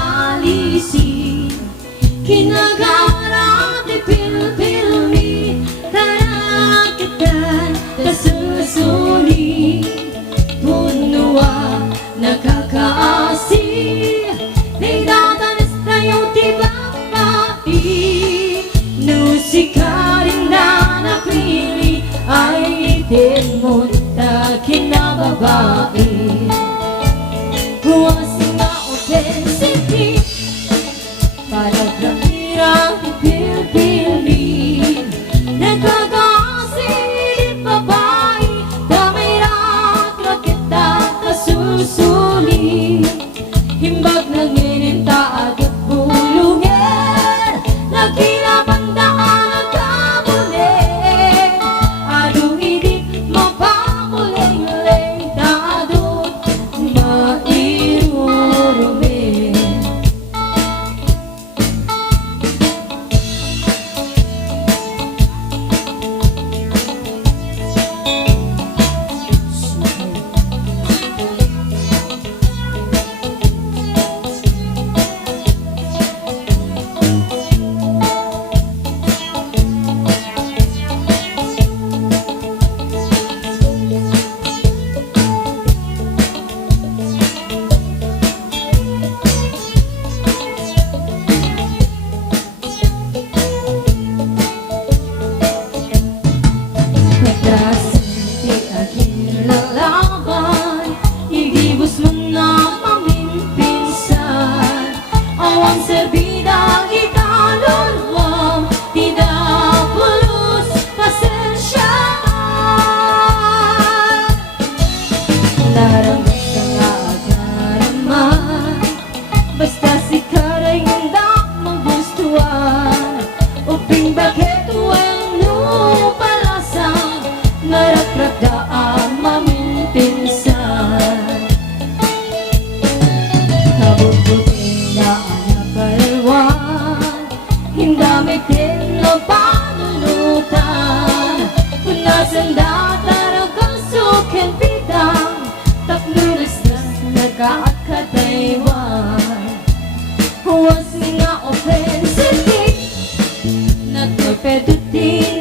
alisi Kinagarap di pil-pilmi Tarakitan kasusuni Punua nakakaasi Di datanis tayo tibabai Nusikarin na napili Ay itin mo na kinababai Huwasing na offensity Para gramirang ipil-pili Nagkakasi di babae Damay rakra kita kasusuli Himbag ng ininta at bulungin Nagkilapandaan at kabuli Adong hindi mapamuling-ling Dadot mairurumi Awang serbida ikaluluwang Tidak pulus pasensyaan Naramit ka nga agaraman Basta si karay ngundak magustuhan Uping bakit huwag nupalasang Narakradaan mamintinsan Kabut-buting na Hindamit din ng panunutan Kung nasan dataragang sukin bidang Taklulis na nagkakataywan Huwag nga offensive Nagtorpedo din